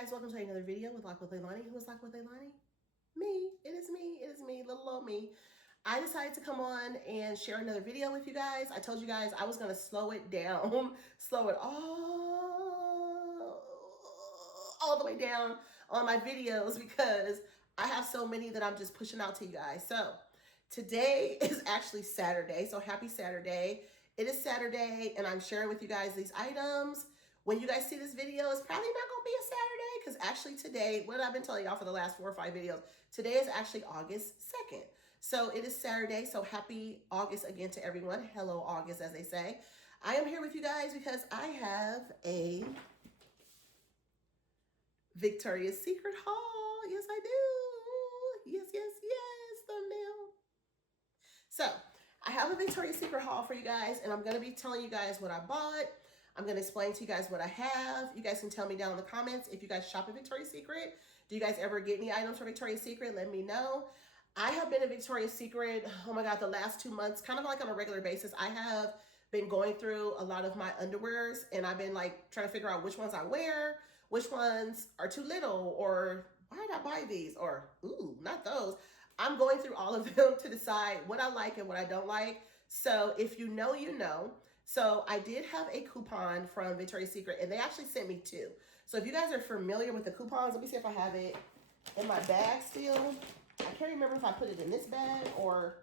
guys, welcome to another video with Lock with Leilani. Who is Lock with Leilani? Me. It is me. It is me, little old me. I decided to come on and share another video with you guys. I told you guys I was going to slow it down, slow it all the way down on my videos because I have so many that I'm just pushing out to you guys. So today is actually Saturday. So happy Saturday. It is Saturday and I'm sharing with you guys these items. When you guys see this video, it's probably not going to be a Saturday because actually today, what I've been telling y'all for the last 4 or 5 videos, today is actually August 2nd. So it is Saturday. So happy August again to everyone. Hello, August, as they say. I am here with you guys because I have a Victoria's Secret haul. Yes, I do. Yes, thumbnail. So I have a Victoria's Secret haul for you guys, and I'm going to be telling you guys what I bought. I'm going to explain to you guys what I have. You guys can tell me down in the comments if you guys shop at Victoria's Secret. Do you guys ever get any items from Victoria's Secret? Let me know. I have been at Victoria's Secret, oh my God, the last 2 months, kind of like on a regular basis. I have been going through a lot of my underwears, and I've been like trying to figure out which ones I wear, which ones are too little, or why did I buy these? Or, ooh, not those. I'm going through all of them to decide what I like and what I don't like. So if you know, you know. So I did have a coupon from Victoria's Secret, and they actually sent me 2. So if you guys are familiar with the coupons, let me see if I have it in my bag still. I can't remember if I put it in this bag or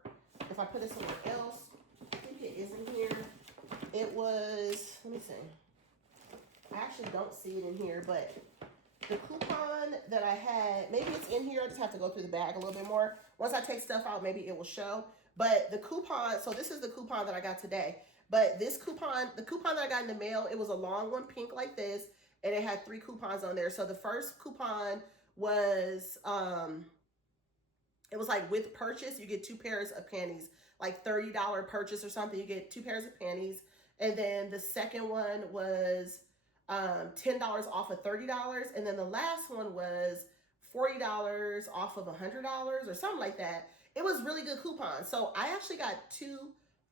if I put it somewhere else. I think it is in here. It was, let me see. I actually don't see it in here, but the coupon that I had, maybe it's in here. I just have to go through the bag a little bit more. Once I take stuff out, maybe it will show. But the coupon, so this is the coupon that I got today. But this coupon, the coupon that I got in the mail, it was a long one, pink like this, and it had 3 coupons on there. So the first coupon was, it was like with purchase, you get 2 pairs of panties, like $30 purchase or something, you get 2 pairs of panties. And then the second one was $10 off of $30. And then the last one was $40 off of $100 or something like that. It was really good coupon. So I actually got 2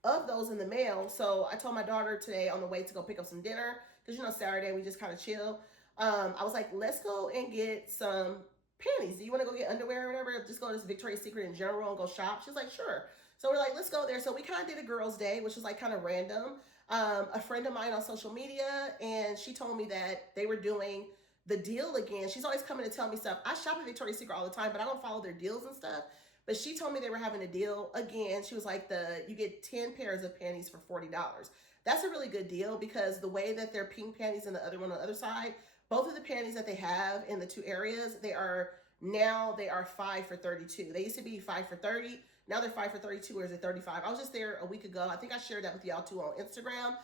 of those in the mail. So I told my daughter today on the way to go pick up some dinner, because you know, Saturday we just kind of chill. I was like, let's go and get some panties. Do you want to go get underwear or whatever? Just go to this Victoria's Secret in general and go shop. She's like, sure. So we're like, let's go there. So we kind of did a girls' day, which was like kind of random. A friend of mine on social media, and she told me that they were doing the deal again. She's always coming to tell me stuff. I shop at Victoria's Secret all the time, but I don't follow their deals and stuff. But she told me they were having a deal again. She was like, you get 10 pairs of panties for $40. That's a really good deal because the way that they're pink panties and the other one on the other side, both of the panties that they have in the 2 areas, they are 5 for $32. They used to be 5 for $30. Now they're 5 for $32, or is it $35? I was just there a week ago. I think I shared that with y'all too on Instagram.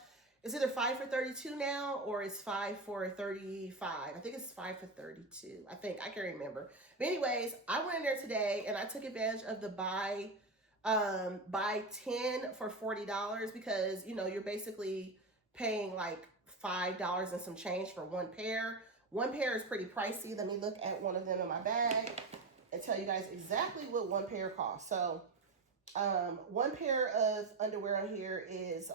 It's either 5 for $32 now, or it's 5 for $35. I think it's 5 for $32. I think, I can't remember. But anyways, I went in there today and I took advantage of the buy 10 for $40, because you know, you're basically paying like $5 and some change for 1 pair. 1 pair is pretty pricey. Let me look at one of them in my bag and tell you guys exactly what 1 pair costs. So 1 pair of underwear on here is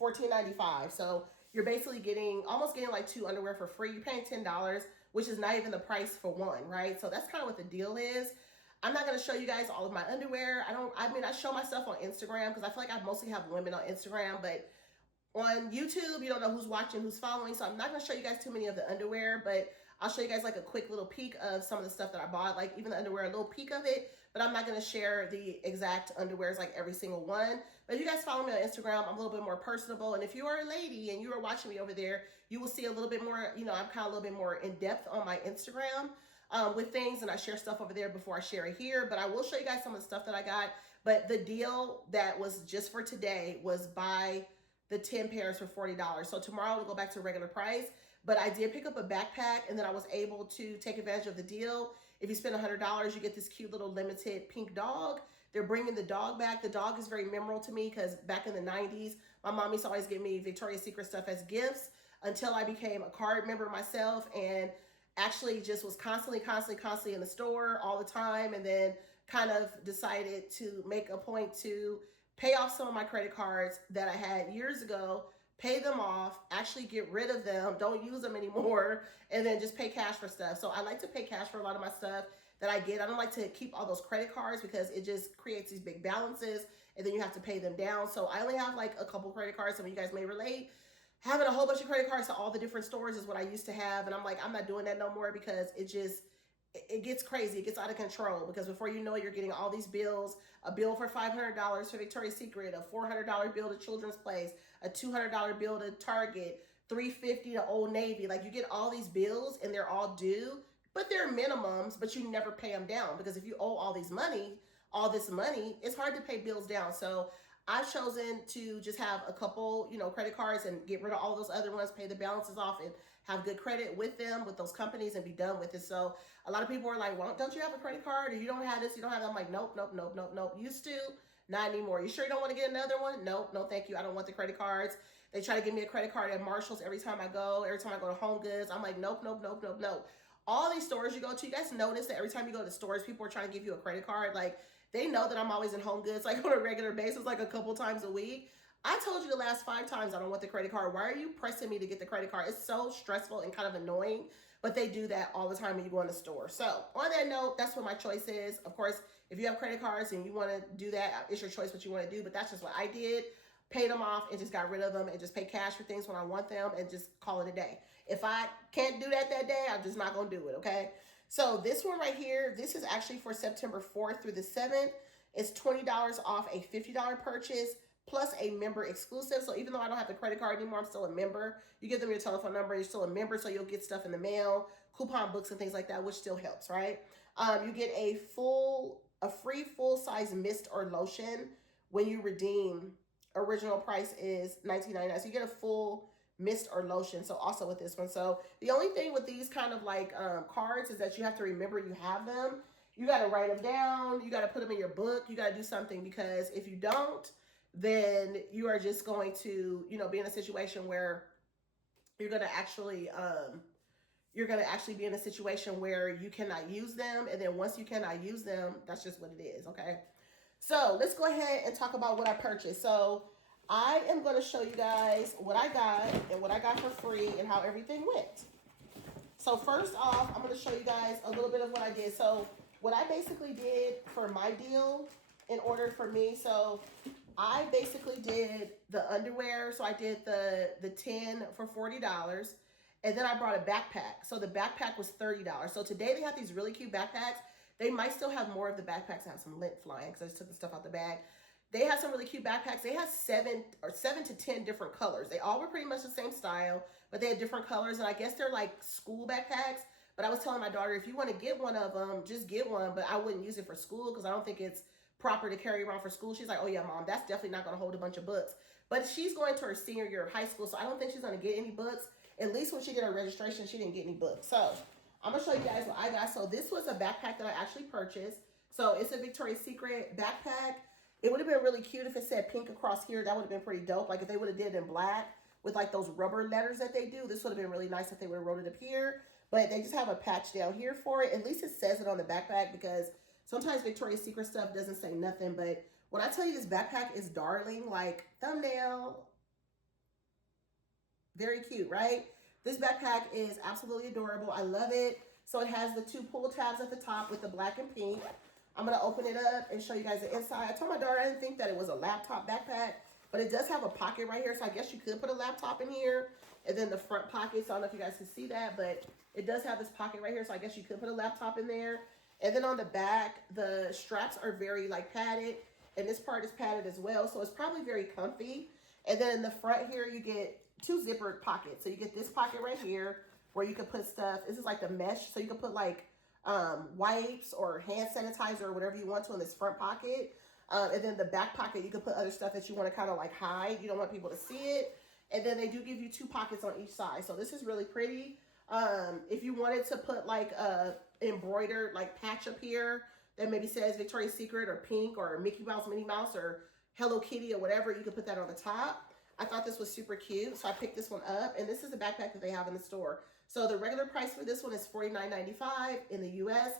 $14.95. So you're basically almost getting like 2 underwear for free. You're paying $10, which is not even the price for 1, right? So that's kind of what the deal is. I'm not going to show you guys all of my underwear. I show my stuff on Instagram because I feel like I mostly have women on Instagram, but on YouTube, you don't know who's watching, who's following. So I'm not going to show you guys too many of the underwear, but I'll show you guys like a quick little peek of some of the stuff that I bought, like even the underwear, a little peek of it, but I'm not going to share the exact underwears, like every single one. But if you guys follow me on Instagram, I'm a little bit more personable. And if you are a lady and you are watching me over there, you will see a little bit more, you know, I'm kind of a little bit more in depth on my Instagram with things, and I share stuff over there before I share it here. But I will show you guys some of the stuff that I got. But the deal that was just for today was buy the 10 pairs for $40. So tomorrow we'll go back to regular price. But I did pick up a backpack, and then I was able to take advantage of the deal. If you spend $100, you get this cute little limited pink dog. They're bringing the dog back. The dog is very memorable to me because back in the 90s, my mom used to always give me Victoria's Secret stuff as gifts until I became a card member myself, and actually just was constantly in the store all the time, and then kind of decided to make a point to pay off some of my credit cards that I had years ago pay them off, actually get rid of them, don't use them anymore, and then just pay cash for stuff. So I like to pay cash for a lot of my stuff that I get. I don't like to keep all those credit cards because it just creates these big balances and then you have to pay them down. So I only have like a couple credit cards. Some of you guys may relate. Having a whole bunch of credit cards to all the different stores is what I used to have. And I'm like, I'm not doing that no more because it gets crazy. It gets out of control because before you know it, you're getting all these bills, a bill for $500 for Victoria's Secret, a $400 bill to Children's Place, a $200 bill to Target, $350 to Old Navy. Like you get all these bills and they're all due, but they're minimums, but you never pay them down because if you owe all this money, it's hard to pay bills down. So I've chosen to just have a couple, credit cards and get rid of all those other ones, pay the balances off and have good credit with them, with those companies and be done with it. So a lot of people are like, well, don't you have a credit card or you don't have this, you don't have that. I'm like, nope. Used to, not anymore. You sure you don't want to get another one? Nope, no thank you. I don't want the credit cards. They try to give me a credit card at Marshall's every time I go to Home Goods. I'm like, nope. All these stores you go to, you guys notice that every time you go to stores, people are trying to give you a credit card. Like they know that I'm always in Home Goods, like on a regular basis, like a couple times a week. I told you the last 5 times I don't want the credit card. Why are you pressing me to get the credit card? It's so stressful and kind of annoying, but they do that all the time when you go in the store. So on that note, that's what my choice is. Of course, if you have credit cards and you want to do that, it's your choice what you want to do, but that's just what I did. Paid them off and just got rid of them and just pay cash for things when I want them and just call it a day. If I can't do that day, I'm just not going to do it, okay? So this one right here, this is actually for September 4th through the 7th. It's $20 off a $50 purchase plus a member exclusive. So even though I don't have the credit card anymore, I'm still a member. You give them your telephone number, you're still a member, so you'll get stuff in the mail, coupon books and things like that, which still helps, right? You get a free full-size mist or lotion when you redeem. Original price is $19.99. So you get a full mist or lotion. So also with this one. So the only thing with these kind of like cards is that you have to remember you have them. You got to write them down. You got to put them in your book. You got to do something because if you don't, then you are just going to, be in a situation where you're going to actually be in a situation where you cannot use them. And then once you cannot use them, that's just what it is. Okay. So let's go ahead and talk about what I purchased. So I am going to show you guys what I got and what I got for free and how everything went. So first off, I'm going to show you guys a little bit of what I did. So what I basically did for my deal in order for me, so I basically did the underwear. So I did the 10 for $40. And then I brought a backpack. So the backpack was $30. So today they have these really cute backpacks. They might still have more of the backpacks. I have some lint flying because I just took the stuff out the bag. They have some really cute backpacks. They have 7 to 10 different colors. They all were pretty much the same style, but they had different colors. And I guess they're like school backpacks. But I was telling my daughter, if you want to get one of them, just get one. But I wouldn't use it for school because I don't think it's proper to carry around for school. She's like, oh yeah, Mom, that's definitely not going to hold a bunch of books. But she's going to her senior year of high school, so I don't think she's going to get any books. At least when she did her registration, she didn't get any books. So I'm going to show you guys what I got. So this was a backpack that I actually purchased. So it's a Victoria's Secret backpack. It would have been really cute if it said pink across here. That would have been pretty dope. Like if they would have did it in black with like those rubber letters that they do. This would have been really nice if they would have wrote it up here. But they just have a patch down here for it. At least it says it on the backpack because sometimes Victoria's Secret stuff doesn't say nothing. But when I tell you this backpack is darling, like thumbnail, very cute, right? This backpack is absolutely adorable. I love it. So it has the 2 pull tabs at the top with the black and pink. I'm going to open it up and show you guys the inside. I told my daughter I didn't think that it was a laptop backpack, but it does have a pocket right here. So I guess you could put a laptop in here. And then the front pockets, I don't know if you guys can see that, but it does have this pocket right here. So I guess you could put a laptop in there. And then on the back, the straps are very like padded. And this part is padded as well. So it's probably very comfy. And then in the front here, you get 2 zippered pockets. So you get this pocket right here where you can put stuff. This is like the mesh. So you can put like wipes or hand sanitizer or whatever you want to in this front pocket. And then the back pocket, you can put other stuff that you want to kind of like hide. You don't want people to see it. And then they do give you 2 pockets on each side. So this is really pretty. If you wanted to put like a embroidered like patch up here that maybe says Victoria's Secret or pink or Mickey Mouse, Minnie Mouse or Hello Kitty or whatever, you can put that on the top. I thought this was super cute, so I picked this one up. And this is the backpack that they have in the store. So the regular price for this one is $49.95 in the US.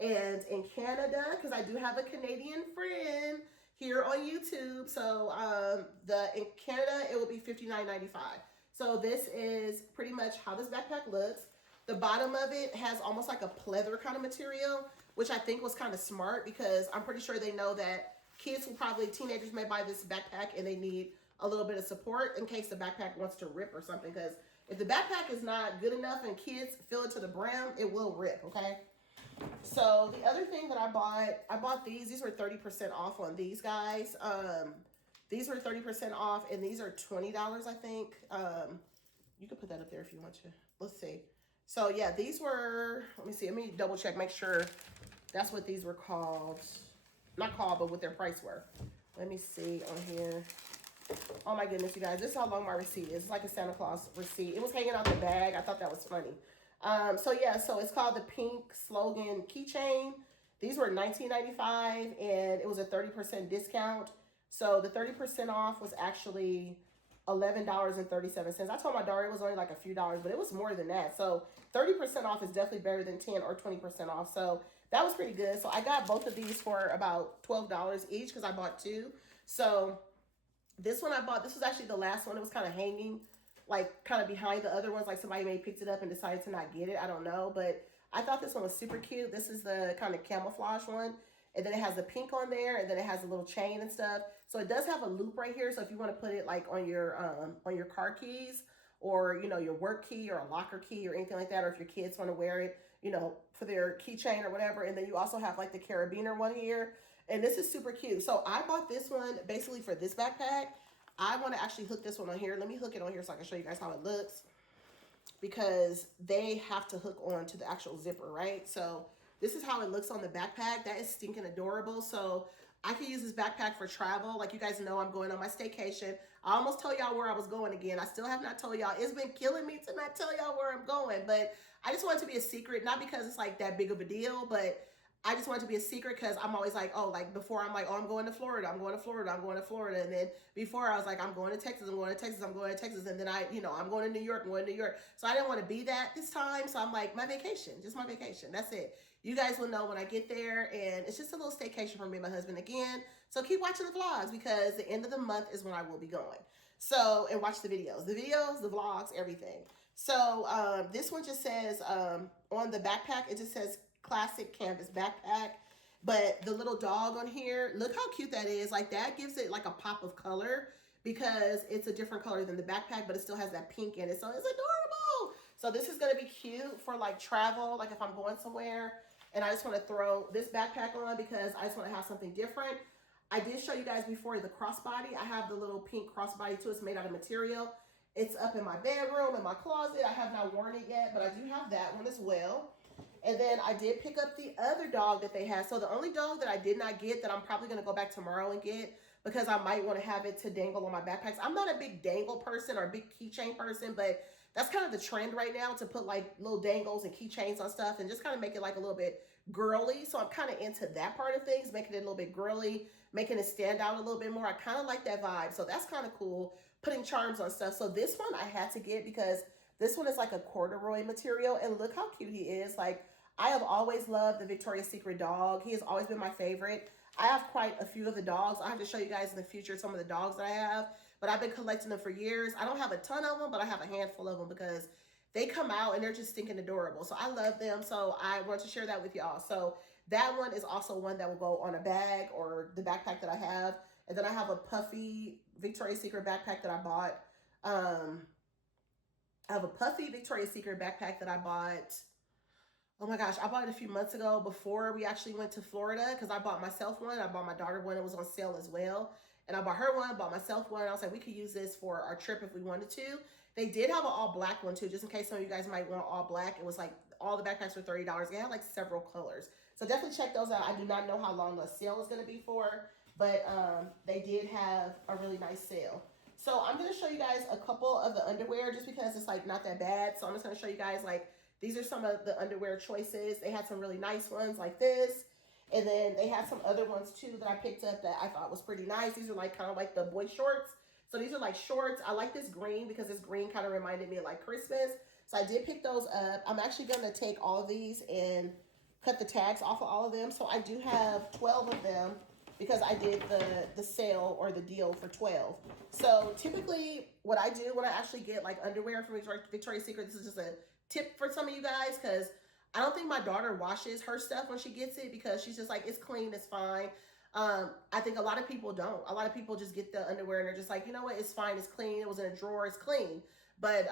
And in Canada, because I do have a Canadian friend, here on YouTube. So in Canada, it will be $59.95. So this is pretty much how this backpack looks. The bottom of it has almost like a pleather kind of material, which I think was kind of smart because I'm pretty sure they know that kids will probably, teenagers may buy this backpack and they need a little bit of support in case the backpack wants to rip or something. Because if the backpack is not good enough and kids fill it to the brim, it will rip, okay? So the other thing that I bought these. These were 30% off on these guys. These were 30% off, and these are $20, I think. You can put that up there if you want to. Let's see. So yeah, these were, let me see, let me double check, make sure that's what these were called. Not called, but what their price were. Let me see on here. Oh my goodness, you guys, this is how long my receipt is. It's like a Santa Claus receipt. It was hanging out the bag. I thought that was funny. So yeah, so it's called the Pink Slogan Keychain. These were $19.95 and it was a 30% discount. So the 30% off was actually $11.37. I told my daughter it was only like a few dollars, but it was more than that. So 30% off is definitely better than 10 or 20% off. So that was pretty good. So I got both of these for about $12 each because I bought two. So this one I bought, this was actually the last one. It was kind of hanging, like kind of behind the other ones. Like somebody may have picked it up and decided to not get it. I don't know. But I thought this one was super cute. This is the kind of camouflage one. And then it has the pink on there, and then it has a little chain and stuff. So it does have a loop right here. So if you want to put it like on your car keys, or you know, your work key or a locker key or anything like that, or if your kids want to wear it, you know, for their keychain or whatever. And then you also have like the carabiner one here, and this is super cute. So I bought this one basically for this backpack. I want to actually hook this one on here. Let me hook it on here so I can show you guys how it looks, because they have to hook on to the actual zipper, right? So this is how it looks on the backpack. That is stinking adorable. So I can use this backpack for travel. Like you guys know, I'm going on my staycation. I almost told y'all where I was going again. I still have not told y'all. It's been killing me to not tell y'all where I'm going. But I just want it to be a secret. Not because it's like that big of a deal, but I just want it to be a secret because I'm always like, oh, like before I'm like, oh, I'm going to Florida. I'm going to Florida. I'm going to Florida. And then before I was like, I'm going to Texas. I'm going to Texas. I'm going to Texas. And then I'm going to New York. I'm going to New York. So I didn't want to be that this time. So I'm like, my vacation, just my vacation. That's it. You guys will know when I get there, and it's just a little staycation for me and my husband again. So keep watching the vlogs because the end of the month is when I will be going. So, and watch the videos, the vlogs, everything. So this one just says on the backpack, it just says classic canvas backpack. But the little dog on here, look how cute that is. Like that gives it like a pop of color because it's a different color than the backpack, but it still has that pink in it. So it's adorable. So this is going to be cute for like travel, like if I'm going somewhere. And I just want to throw this backpack on because I just want to have something different. I did show you guys before the crossbody. I have the little pink crossbody too. It's made out of material. It's up in my bedroom, in my closet. I have not worn it yet, but I do have that one as well. And then I did pick up the other dog that they had. So the only dog that I did not get that I'm probably going to go back tomorrow and get, because I might want to have it to dangle on my backpacks. I'm not a big dangle person or a big keychain person, but that's kind of the trend right now to put like little dangles and keychains on stuff and just kind of make it like a little bit girly. So I'm kind of into that part of things, making it a little bit girly, making it stand out a little bit more. I kind of like that vibe. So that's kind of cool, putting charms on stuff. So this one I had to get because this one is like a corduroy material, and look how cute he is. Like I have always loved the Victoria's Secret dog. He has always been my favorite. I have quite a few of the dogs. I have to show you guys in the future some of the dogs that I have, but I've been collecting them for years. I don't have a ton of them, but I have a handful of them because they come out and they're just stinking adorable. So I love them. So I want to share that with y'all. So that one is also one that will go on a bag or the backpack that I have. And then I have a puffy Victoria's Secret backpack that I bought. I have a puffy Victoria's Secret backpack that I bought. Oh my gosh, I bought it a few months ago before we actually went to Florida because I bought myself one. I bought my daughter one. It was on sale as well. And I bought her one, bought myself one. I was like, we could use this for our trip if we wanted to. They did have an all black one too, just in case some of you guys might want all black. It was like all the backpacks were $30. They had like several colors. So definitely check those out. I do not know how long the sale is going to be for, but they did have a really nice sale. So I'm going to show you guys a couple of the underwear just because it's like not that bad. So I'm just going to show you guys like these are some of the underwear choices. They had some really nice ones like this. And then they had some other ones too that I picked up that I thought was pretty nice. These are like kind of like the boy shorts. So these are like shorts. I like this green because this green kind of reminded me of like Christmas. So I did pick those up. I'm actually going to take all of these and cut the tags off of all of them. So I do have 12 of them because I did the sale or the deal for 12. So typically what I do when I actually get like underwear from Victoria's Secret, this is just a tip for some of you guys, because I don't think my daughter washes her stuff when she gets it, because she's just like, it's clean, it's fine. I think a lot of people don't. A lot of people just get the underwear and they're just like, you know what, it's fine, it's clean, it was in a drawer, it's clean. But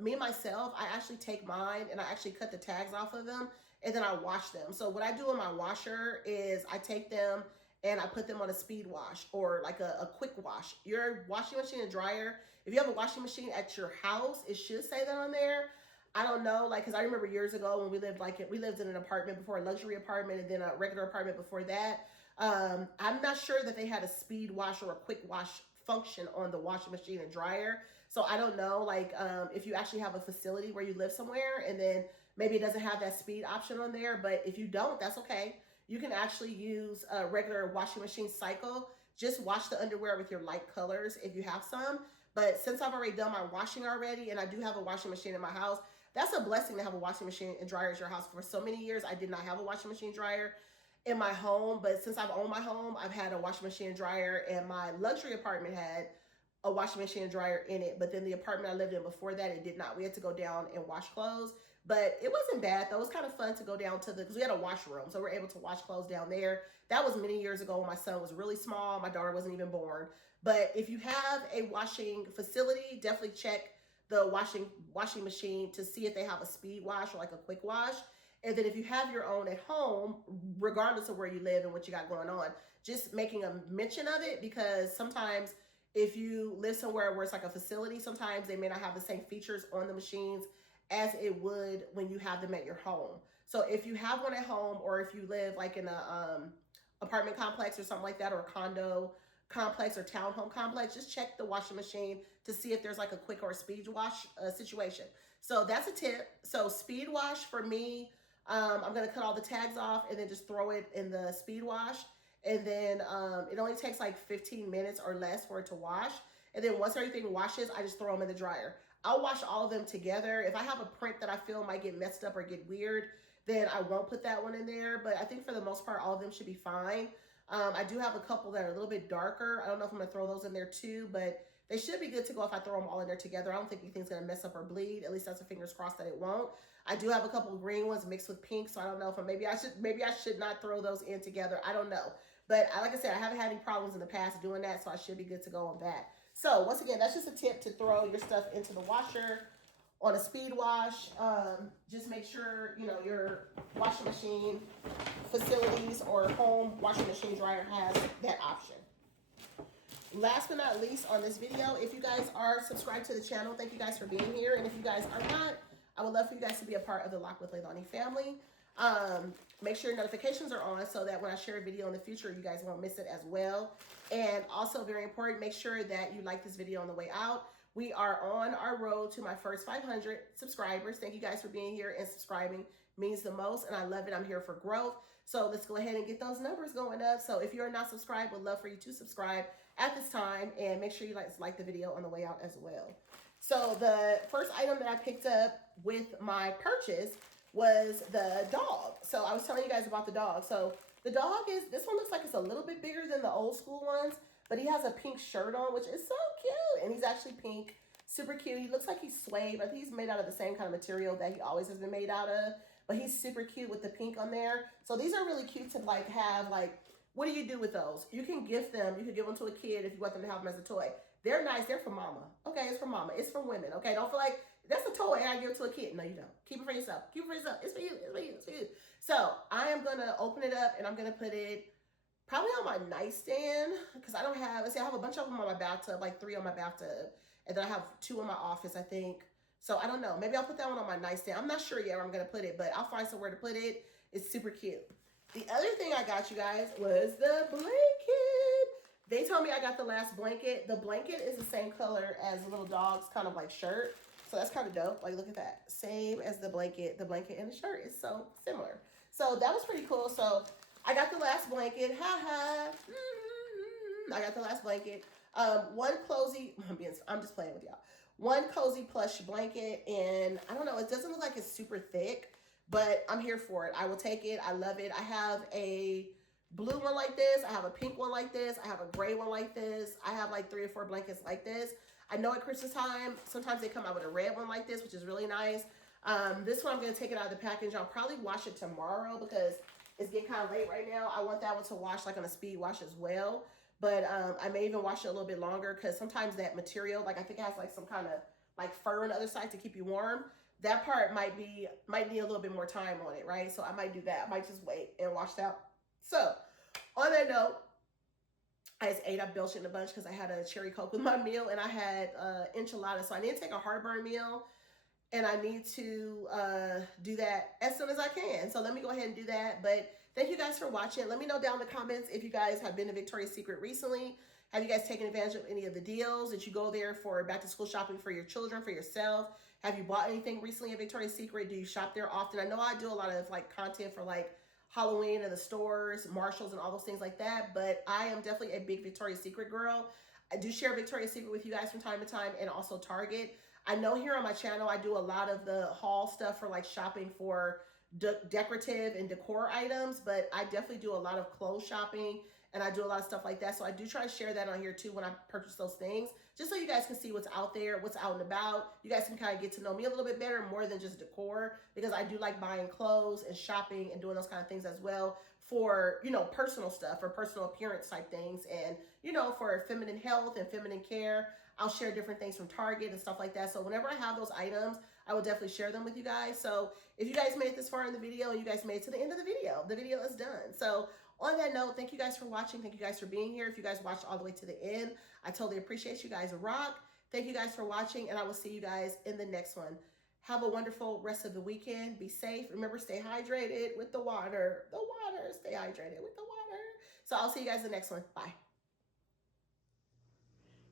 me myself, I actually take mine and I actually cut the tags off of them and then I wash them. So what I do in my washer is I take them and I put them on a speed wash or like a quick wash. Your washing machine and dryer, if you have a washing machine at your house, it should say that on there. I don't know, like, because I remember years ago when we lived in an apartment before, a luxury apartment, and then a regular apartment before that. I'm not sure that they had a speed wash or a quick wash function on the washing machine and dryer. So I don't know, like, if you actually have a facility where you live somewhere and then maybe it doesn't have that speed option on there. But if you don't, that's okay. You can actually use a regular washing machine cycle. Just wash the underwear with your light colors if you have some. But since I've already done my washing already, and I do have a washing machine in my house, that's a blessing to have a washing machine and dryer at your house. For so many years, I did not have a washing machine dryer in my home, but since I've owned my home, I've had a washing machine and dryer, and my luxury apartment had a washing machine and dryer in it. But then the apartment I lived in before that, it did not. We had to go down and wash clothes, but it wasn't bad though. It was kind of fun to go down to because we had a washroom, so we're able to wash clothes down there. That was many years ago when my son was really small. My daughter wasn't even born. But if you have a washing facility, definitely check the washing machine to see if they have a speed wash or like a quick wash. And then if you have your own at home, regardless of where you live and what you got going on, just making a mention of it, because sometimes if you live somewhere where it's like a facility, sometimes they may not have the same features on the machines as it would when you have them at your home. So if you have one at home, or if you live like in a apartment complex or something like that, or a condo complex or townhome complex, just check the washing machine to see if there's like a quick or a speed wash situation. So that's a tip. So speed wash for me, I'm going to cut all the tags off and then just throw it in the speed wash. And then it only takes like 15 minutes or less for it to wash. And then once everything washes, I just throw them in the dryer. I'll wash all of them together. If I have a print that I feel might get messed up or get weird, then I won't put that one in there. But I think for the most part, all of them should be fine. I do have a couple that are a little bit darker. I don't know if I'm going to throw those in there too, but they should be good to go if I throw them all in there together. I don't think anything's going to mess up or bleed. At least that's a fingers crossed that it won't. I do have a couple of green ones mixed with pink, so I don't know if maybe I should not throw those in together. I don't know. But like I said, I haven't had any problems in the past doing that, so I should be good to go on that. So once again, that's just a tip to throw your stuff into the washer on a speed wash. Just make sure, you know, your washing machine facilities or home washing machine dryer has that option. Last but not least on this video, if you guys are subscribed to the channel, thank you guys for being here. And if you guys are not, I would love for you guys to be a part of the Lock with Leilani family. Make sure your notifications are on so that when I share a video in the future, you guys won't miss it as well. And also very important, make sure that you like this video on the way out. We are on our road to my first 500 subscribers. Thank you guys for being here and subscribing. Means the most, and I love it. I'm here for growth. So let's go ahead and get those numbers going up. So if you're not subscribed, would love for you to subscribe at this time, and make sure you like the video on the way out as well. So the first item that I picked up with my purchase was the dog. So I was telling you guys about the dog. So the dog this one looks like it's a little bit bigger than the old school ones, but he has a pink shirt on, which is so cute. And he's actually pink, super cute. He looks like he's suede, but he's made out of the same kind of material that he always has been made out of. But he's super cute with the pink on there. So these are really cute to like have, like, what do you do with those? You can gift them. You can give them to a kid if you want them to have them as a toy. They're nice. They're for mama. Okay, it's for mama. It's for women. Okay, don't feel like that's a toy and I give it to a kid. No, you don't. Keep it for yourself. Keep it for yourself. It's for you. It's for you. It's for you. So I am going to open it up and I'm going to put it probably on my nightstand, because I don't have, let's see, I have a bunch of them on my bathtub, like 3 on my bathtub. And then I have 2 in my office, I think. So I don't know. Maybe I'll put that one on my nightstand. I'm not sure yet where I'm going to put it, but I'll find somewhere to put it. It's super cute. The other thing I got you guys was the blanket. They told me I got the last blanket. The blanket is the same color as the little dog's kind of like shirt. So that's kind of dope. Like, look at that. Same as the blanket and the shirt is so similar. So that was pretty cool. So I got the last blanket. Ha ha. I got the last blanket. One cozy, I'm just playing with y'all. One cozy plush blanket, and I don't know, it doesn't look like it's super thick, but I'm here for it. I will take it. I love it. I have a blue one like this. I have a pink one like this. I have a gray one like this. I have like 3 or 4 blankets like this. I know at Christmas time, sometimes they come out with a red one like this, which is really nice. This one, I'm going to take it out of the package. I'll probably wash it tomorrow because it's getting kind of late right now. I want that one to wash like on a speed wash as well. But I may even wash it a little bit longer because sometimes that material, like I think it has like some kind of like fur on the other side to keep you warm. That part might need a little bit more time on it, right? So I might do that. I might just wait and wash it out. So on that note, I just ate up belch in a bunch because I had a cherry Coke with my meal and I had enchiladas. So I need to take a heartburn meal and I need to do that as soon as I can. So let me go ahead and do that. But thank you guys for watching. Let me know down in the comments if you guys have been to Victoria's Secret recently. Have you guys taken advantage of any of the deals? Did you go there for back to school shopping for your children, for yourself? Have you bought anything recently at Victoria's Secret? Do you shop there often? I know I do a lot of like content for like Halloween in the stores, Marshalls, and all those things like that. But I am definitely a big Victoria's Secret girl. I do share Victoria's Secret with you guys from time to time, and also Target. I know here on my channel, I do a lot of the haul stuff for like shopping for decorative and decor items, but I definitely do a lot of clothes shopping and I do a lot of stuff like that. So I do try to share that on here too when I purchase those things, just so you guys can see what's out there, what's out and about. You guys can kind of get to know me a little bit better, more than just decor, because I do like buying clothes and shopping and doing those kind of things as well for, you know, personal stuff or personal appearance type things. And, you know, for feminine health and feminine care, I'll share different things from Target and stuff like that. So whenever I have those items, I will definitely share them with you guys. So if you guys made it this far in the video and you guys made it to the end of the video is done. So on that note, thank you guys for watching. Thank you guys for being here. If you guys watched all the way to the end, I totally appreciate you guys. Rock. Thank you guys for watching, and I will see you guys in the next one. Have a wonderful rest of the weekend. Be safe. Remember, stay hydrated with the water. The water. Stay hydrated with the water. So I'll see you guys in the next one. Bye.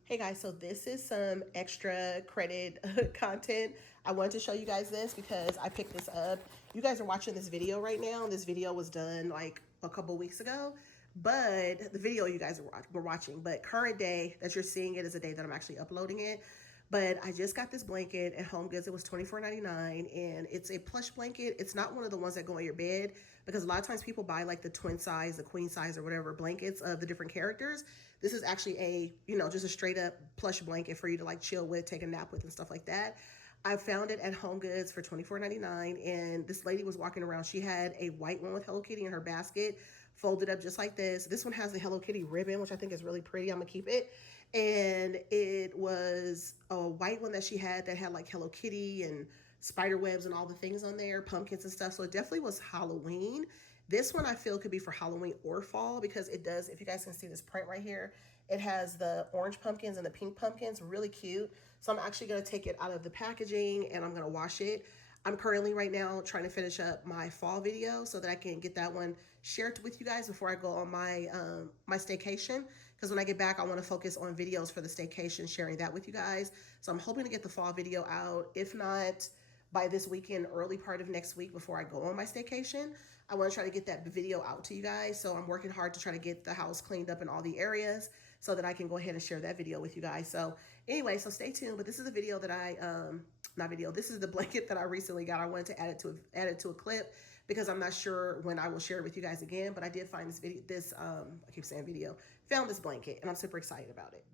Hey guys, so this is some extra credit content. I wanted to show you guys this because I picked this up. You guys are watching this video right now. This video was done like a couple weeks ago, but the video you guys were watching, but current day that you're seeing it is a day that I'm actually uploading it. But I just got this blanket at HomeGoods. It was $24.99, and it's a plush blanket. It's not one of the ones that go on your bed, because a lot of times people buy like the twin size, the queen size, or whatever blankets of the different characters. This is actually a, you know, just a straight up plush blanket for you to like chill with, take a nap with, and stuff like that. I found it at HomeGoods for $24.99, and this lady was walking around. She had a white one with Hello Kitty in her basket, folded up just like this. This one has the Hello Kitty ribbon, which I think is really pretty. I'm gonna keep it. And it was a white one that she had that had like Hello Kitty and spider webs and all the things on there, pumpkins and stuff. So it definitely was Halloween. This one I feel could be for Halloween or fall, because it does, if you guys can see this print right here, it has the orange pumpkins and the pink pumpkins, really cute. So I'm actually gonna take it out of the packaging and I'm gonna wash it. I'm currently right now trying to finish up my fall video so that I can get that one shared with you guys before I go on my my staycation. Because when I get back, I want to focus on videos for the staycation, sharing that with you guys. So I'm hoping to get the fall video out. If not by this weekend, early part of next week before I go on my staycation, I want to try to get that video out to you guys. So I'm working hard to try to get the house cleaned up in all the areas so that I can go ahead and share that video with you guys. So anyway, so stay tuned. But this is a video that I, this is the blanket that I recently got. I wanted to add it to a clip because I'm not sure when I will share it with you guys again. But I did find this video, I keep saying video, found this blanket, and I'm super excited about it.